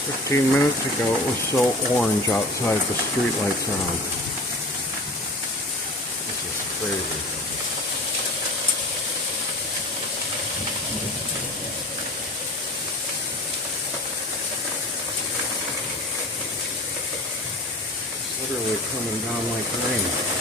15 minutes ago, it was so orange outside, the street lights are on. This is crazy. It's literally coming down like rain.